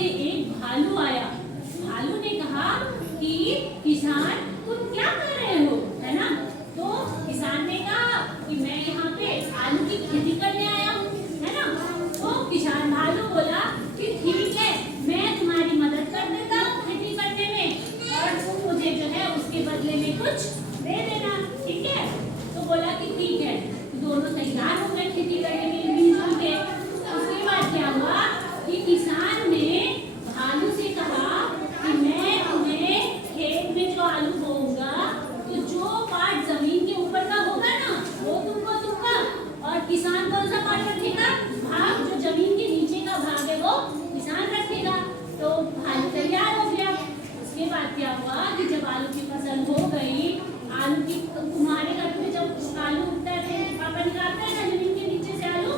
से एक भालू आया। भालू ने कहा कि किसान तुम क्या कर रहे हो, है ना। तो किसान ने कहा कि मैं यहाँ पे आलू की खेती करने आया हूँ, है ना। तो किसान भालू बोला कि ठीक है, मैं तुम्हारी मदद कर देता हूँ खेती करने में और तुम मुझे जो है उसके बदले में कुछ दे देना, ठीक है। तो बोला कि ठीक है। दोनों तैयार हो गए खेती करने के लिए मिलजुल के। उसके बाद क्या हुआ कि किसान ने भालू से कहा कि मैं तुम्हें खेत में जो आलू बोऊंगा तो जो पार्ट जमीन के ऊपर का होगा ना वो तुमको दूंगा, और किसान कौन सा पार्ट रखेगा, भाग जो जमीन के नीचे का भाग है वो किसान रखेगा। तो भालू तैयार हो गया। उसके बाद क्या हुआ कि जब आलू की फसल हो गई, आलू की तुम्हारे घर में जब आलू उगता है पापा निकालते हैं ना जमीन के नीचे से आलू,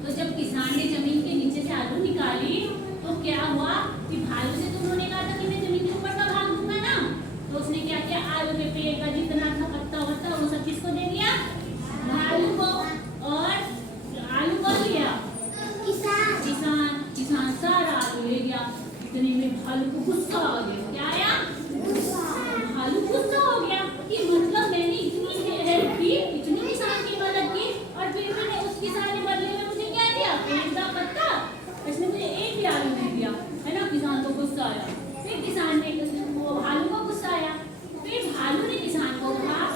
तो जब किसान ने जमीन के नीचे से आलू निकाली तो क्या हुआ कि भालू से तो उन्होंने कहा था कि मैं जमीन के ऊपर का भाग दूंगा ना, तो उसने क्या किया, आलू के पेड़ का जितना था पत्ता वत्ता वो सब किसको दे दिया, भालू को। और आलू को लिया किसान किसान सारा आलू ले गया। इतने में भालू को गुस्सा आ गया। क्या आया, भालू गुस्सा हो गया कि मतलब मैंने इतनी हेल्प की, इतनी किसान की मदद की और फिर मैंने उस किसान ने बदले में मुझे क्या दिया, पेड़ का पत्ता, इसने मुझे एक भी आलू नहीं दिया, है ना। किसान को गुस्सा आया। फिर किसान ने वो भालू को गुस्सा आया। फिर भालू ने किसान को कहा